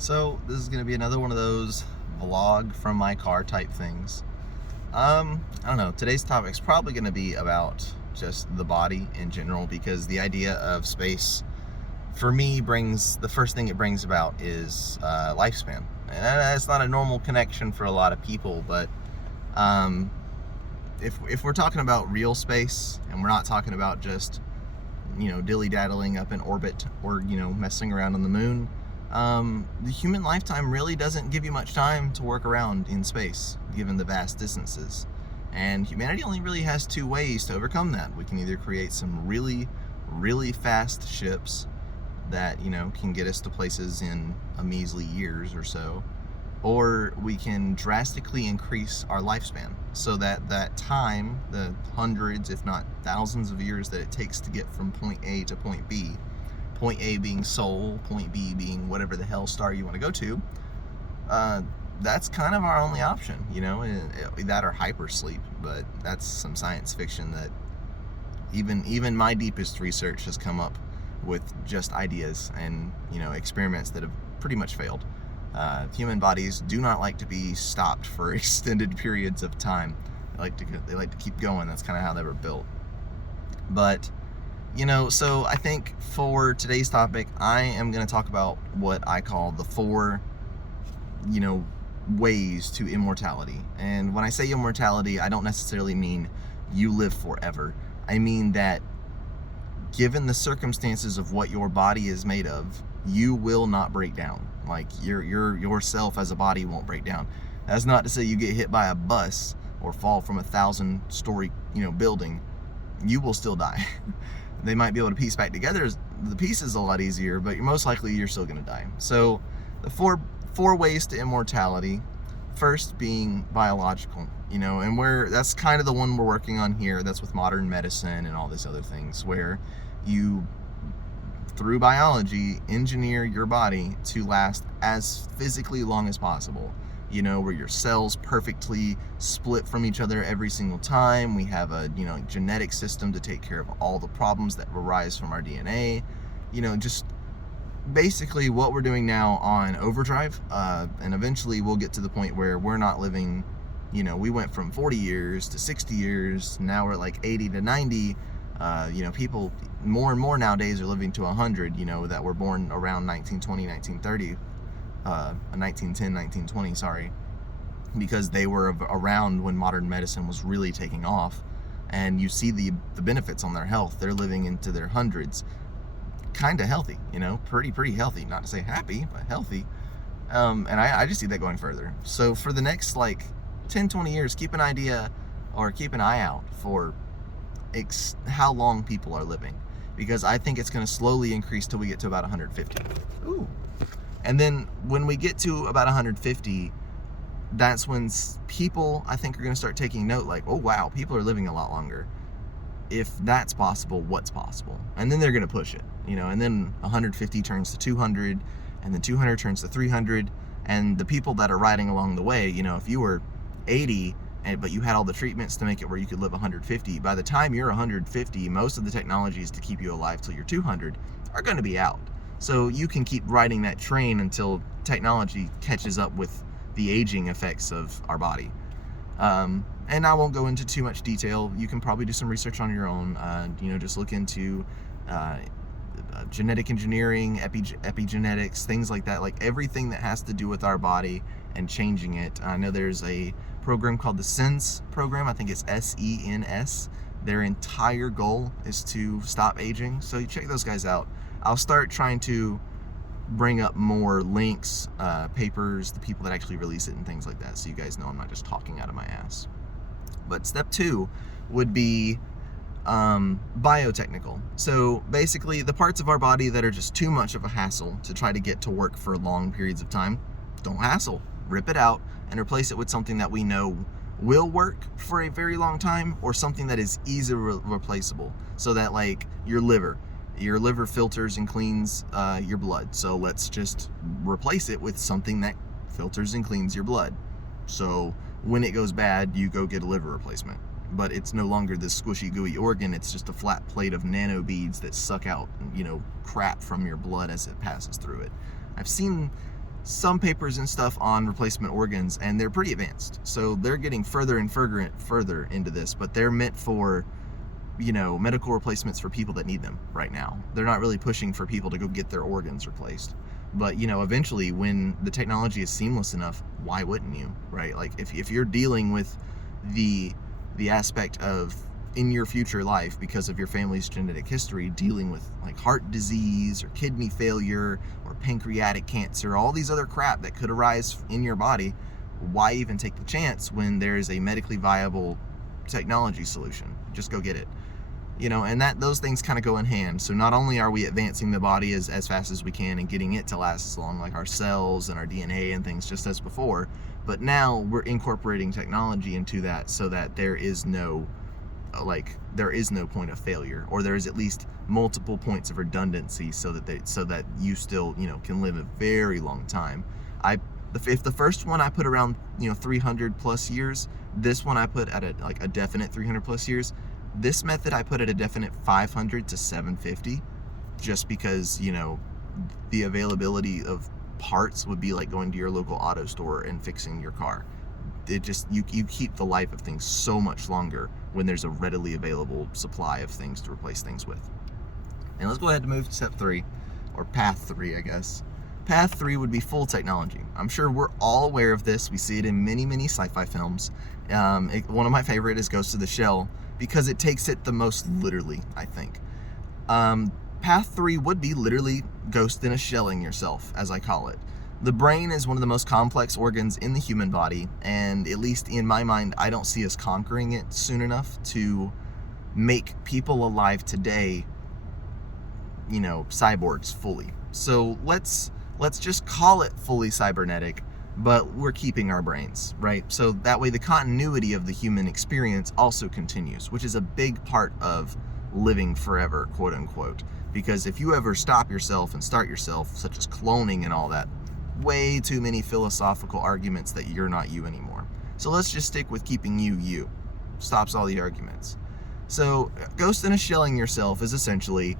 So this is gonna be another one of those vlog from my car type things. I don't know. Today's topic is probably gonna be about just the body in general because the idea of space, for me, brings the first thing it brings about is lifespan, and that's not a normal connection for a lot of people. But um, if we're talking about real space and we're not talking about just dilly daddling up in orbit or messing around on the moon. The human lifetime really doesn't give you much time to work around in space, given the vast distances. And humanity only really has two ways to overcome that. We can either create some really, really fast ships that, can get us to places in a measly years or so, or we can drastically increase our lifespan so that that time, the hundreds, if not thousands of years that it takes to get from point A to point B, point A being Sol, point B being whatever the hell star you want to go to, that's kind of our only option, that or hypersleep. But that's some science fiction that even my deepest research has come up with just ideas and experiments that have pretty much failed. Human bodies do not like to be stopped for extended periods of time. They like to keep going. That's kind of how they were built. But so I think for today's topic, I am going to talk about what I call the four ways to immortality. And when I say immortality, I don't necessarily mean you live forever. I mean that given the circumstances of what your body is made of, you will not break down. Like yourself as a body won't break down. That's not to say you get hit by a bus or fall from a 1,000-story building. You will still die. They might be able to piece back together the pieces a lot easier, but most likely you're still going to die. So the four ways to immortality. First being biological, and that's kind of the one we're working on here. That's with modern medicine and all these other things, where you, through biology, engineer your body to last as physically long as possible. Where your cells perfectly split from each other every single time. We have a genetic system to take care of all the problems that arise from our DNA. Just basically what we're doing now on overdrive, and eventually we'll get to the point where we're not living, we went from 40 years to 60 years, now we're like 80 to 90. People more and more nowadays are living to 100, that were born around 1920, 1930, 1910, 1920, sorry, because they were around when modern medicine was really taking off. And you see the benefits on their health. They're living into their hundreds, kind of healthy, pretty healthy, not to say happy, but healthy. And I just see that going further. So for the next 10, 20 years, keep an eye out for how long people are living, because I think it's going to slowly increase till we get to about 150. Ooh. And then when we get to about 150, that's when people, I think, are going to start taking note, like, oh wow, people are living a lot longer. If that's possible, what's possible? And then they're going to push it, and then 150 turns to 200, and then 200 turns to 300. And the people that are riding along the way, if you were 80, but you had all the treatments to make it where you could live 150, by the time you're 150, most of the technologies to keep you alive till you're 200 are going to be out. So you can keep riding that train until technology catches up with the aging effects of our body. And I won't go into too much detail. You can probably do some research on your own. Just look into genetic engineering, epigenetics, things like that. Like everything that has to do with our body and changing it. I know there's a program called the SENS program. I think it's SENS. Their entire goal is to stop aging. So you check those guys out. I'll start trying to bring up more links, papers, the people that actually release it and things like that, so you guys know I'm not just talking out of my ass. But step 2 would be biotechnical. So basically the parts of our body that are just too much of a hassle to try to get to work for long periods of time, don't hassle. Rip it out and replace it with something that we know will work for a very long time, or something that is easily replaceable. So that, like, your liver filters and cleans your blood. So let's just replace it with something that filters and cleans your blood. So when it goes bad, you go get a liver replacement. But it's no longer this squishy, gooey organ. It's just a flat plate of nanobeads that suck out, crap from your blood as it passes through it. I've seen some papers and stuff on replacement organs, and they're pretty advanced. So they're getting further and further into this, but they're meant for, medical replacements for people that need them right now. They're not really pushing for people to go get their organs replaced. But, eventually when the technology is seamless enough, why wouldn't you, right? Like if you're dealing with the aspect of, in your future life, because of your family's genetic history, dealing with like heart disease or kidney failure or pancreatic cancer, all these other crap that could arise in your body, why even take the chance when there is a medically viable technology solution? Just go get it. And those things kind of go in hand. So not only are we advancing the body as fast as we can and getting it to last as long, like our cells and our DNA and things, just as before, but now we're incorporating technology into that so that there is no point of failure, or there is at least multiple points of redundancy so that you still can live a very long time. If the first one I put around 300 plus years, this one I put at a definite 300 plus years. This method I put at a definite 500 to 750, just because the availability of parts would be like going to your local auto store and fixing your car. It just, you keep the life of things so much longer when there's a readily available supply of things to replace things with. And let's go ahead and move to step 3, or path 3, I guess. Path 3 would be full technology. I'm sure we're all aware of this. We see it in many, many sci-fi films. One of my favorite is Ghost of the Shell, because it takes it the most literally, I think. Path 3 would be literally ghost in a shelling yourself, as I call it. The brain is one of the most complex organs in the human body, and at least in my mind, I don't see us conquering it soon enough to make people alive today, cyborgs fully. So let's just call it fully cybernetic, but we're keeping our brains, right? So that way the continuity of the human experience also continues, which is a big part of living forever, quote unquote. Because if you ever stop yourself and start yourself, such as cloning and all that, way too many philosophical arguments that you're not you anymore. So let's just stick with keeping you. Stops all the arguments. So ghost in a shelling yourself is essentially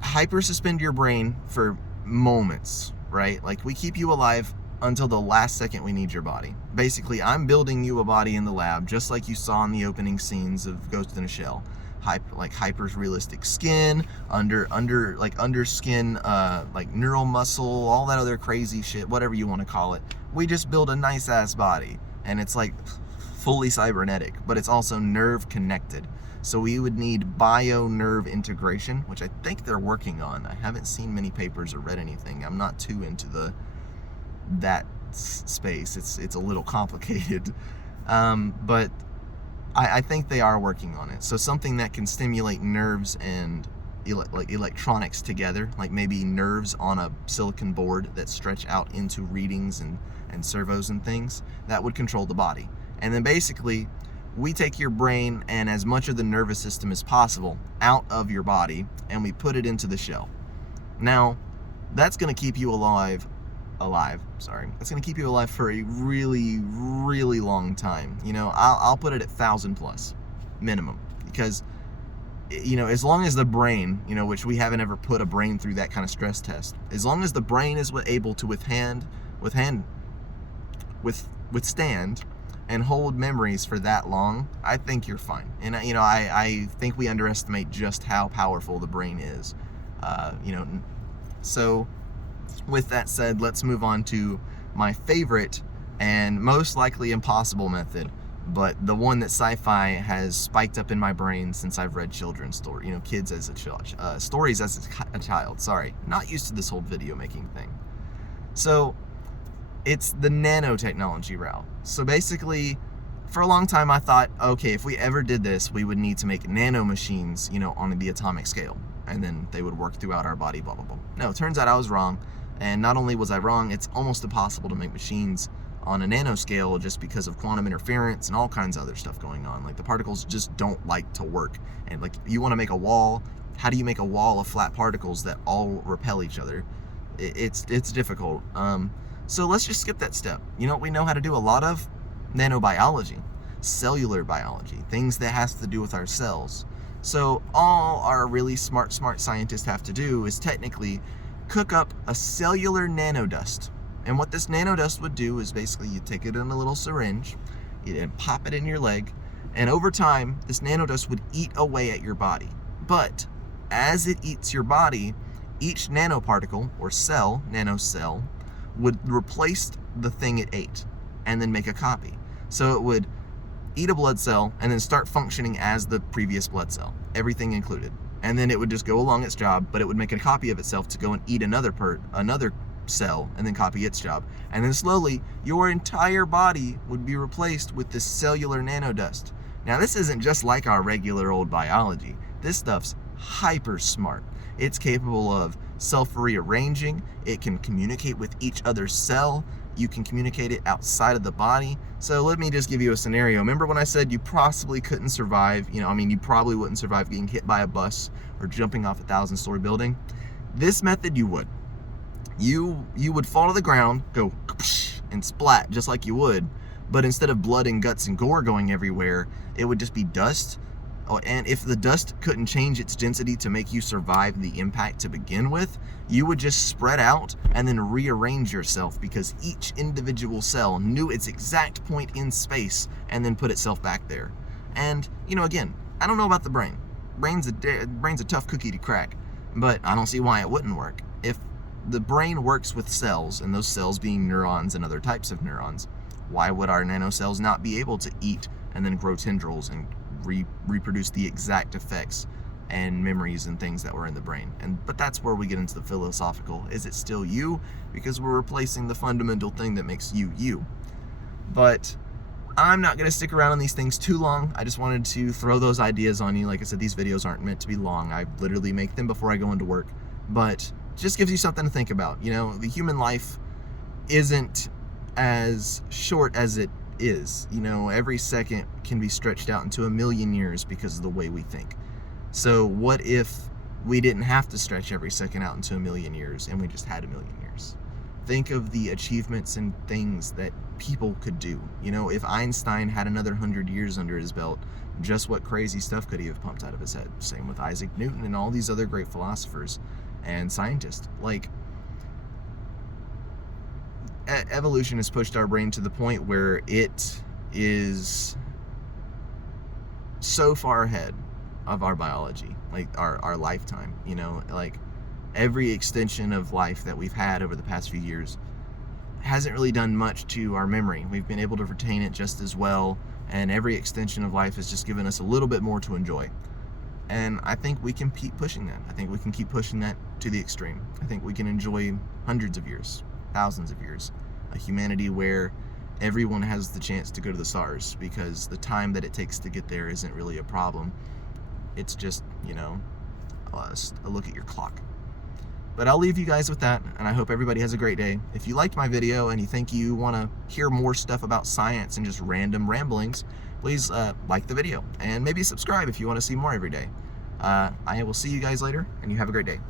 hyper suspend your brain for moments, right? Like we keep you alive until the last second we need your body. Basically, I'm building you a body in the lab, just like you saw in the opening scenes of Ghost in a Shell. Hyper realistic skin, under skin, like neural muscle, all that other crazy shit, whatever you want to call it. We just build a nice ass body, and it's like fully cybernetic, but it's also nerve connected. So we would need bio-nerve integration, which I think they're working on. I haven't seen many papers or read anything. I'm not too into that space. It's a little complicated, but I think they are working on it. So something that can stimulate nerves and electronics together, like maybe nerves on a silicon board that stretch out into readings and servos and things, that would control the body. And then basically, we take your brain and as much of the nervous system as possible out of your body, and we put it into the shell. Now, that's going to keep you alive. That's going to keep you alive for a really, really long time. I'll put it at 1,000 plus minimum, because as long as the brain, which we haven't ever put a brain through that kind of stress test, as long as the brain is able to withstand and hold memories for that long, I think you're fine. And I think we underestimate just how powerful the brain is. So with that said, let's move on to my favorite and most likely impossible method, but the one that sci-fi has spiked up in my brain since I've read children's stories, kids as a child, stories as a child. Sorry, not used to this whole video making thing. So it's the nanotechnology route. So basically, for a long time I thought, okay, if we ever did this, we would need to make nano machines, on the atomic scale, and then they would work throughout our body, blah, blah, blah. No, it turns out I was wrong. And not only was I wrong, it's almost impossible to make machines on a nanoscale just because of quantum interference and all kinds of other stuff going on. Like the particles just don't like to work. And like you want to make a wall, how do you make a wall of flat particles that all repel each other? It's difficult. So let's just skip that step. You know what we know how to do a lot of? Nanobiology, cellular biology, things that has to do with our cells. So all our really smart scientists have to do is technically cook up a cellular nanodust. And what this nanodust would do is basically you take it in a little syringe, you pop it in your leg, and over time, this nanodust would eat away at your body. But as it eats your body, each nanoparticle or cell, nanocell, would replace the thing it ate and then make a copy. So it would eat a blood cell and then start functioning as the previous blood cell, everything included. And then it would just go along its job, but it would make a copy of itself to go and eat another cell and then copy its job. And then slowly, your entire body would be replaced with this cellular nanodust. Now, this isn't just like our regular old biology. This stuff's hyper smart. It's capable of self-rearranging. It can communicate with each other cell. You can communicate it outside of the body. So let me just give you a scenario. Remember when I said you possibly couldn't survive? You probably wouldn't survive getting hit by a bus or jumping off a 1,000-story building. This method you would. You would fall to the ground, go and splat just like you would, but instead of blood and guts and gore going everywhere, it would just be dust. Oh, and if the dust couldn't change its density to make you survive the impact to begin with, you would just spread out and then rearrange yourself because each individual cell knew its exact point in space and then put itself back there. And, again, I don't know about the brain. Brain's a tough cookie to crack, but I don't see why it wouldn't work. If the brain works with cells, and those cells being neurons and other types of neurons, why would our nanocells not be able to eat and then grow tendrils and reproduce the exact effects and memories and things that were in the brain? But that's where we get into the philosophical. Is it still you? Because we're replacing the fundamental thing that makes you you. But I'm not going to stick around on these things too long. I just wanted to throw those ideas on you. Like I said, these videos aren't meant to be long. I literally make them before I go into work. But just gives you something to think about. The human life isn't as short as it is. Every second can be stretched out into 1,000,000 years because of the way we think. So what if we didn't have to stretch every second out into 1,000,000 years and we just had 1,000,000 years? Think of the achievements and things that people could do. If Einstein had another 100 years under his belt, just what crazy stuff could he have pumped out of his head? Same with Isaac Newton and all these other great philosophers and scientists. Evolution has pushed our brain to the point where it is so far ahead of our biology, our lifetime. Every extension of life that we've had over the past few years hasn't really done much to our memory. We've been able to retain it just as well, and every extension of life has just given us a little bit more to enjoy. And I think we can keep pushing that. I think we can keep pushing that to the extreme. I think we can enjoy hundreds of years, thousands of years, a humanity where everyone has the chance to go to the stars, because the time that it takes to get there isn't really a problem. It's just, a look at your clock. But I'll leave you guys with that, and I hope everybody has a great day. If you liked my video and you think you want to hear more stuff about science and just random ramblings, please like the video and maybe subscribe if you want to see more every day. I will see you guys later, and you have a great day.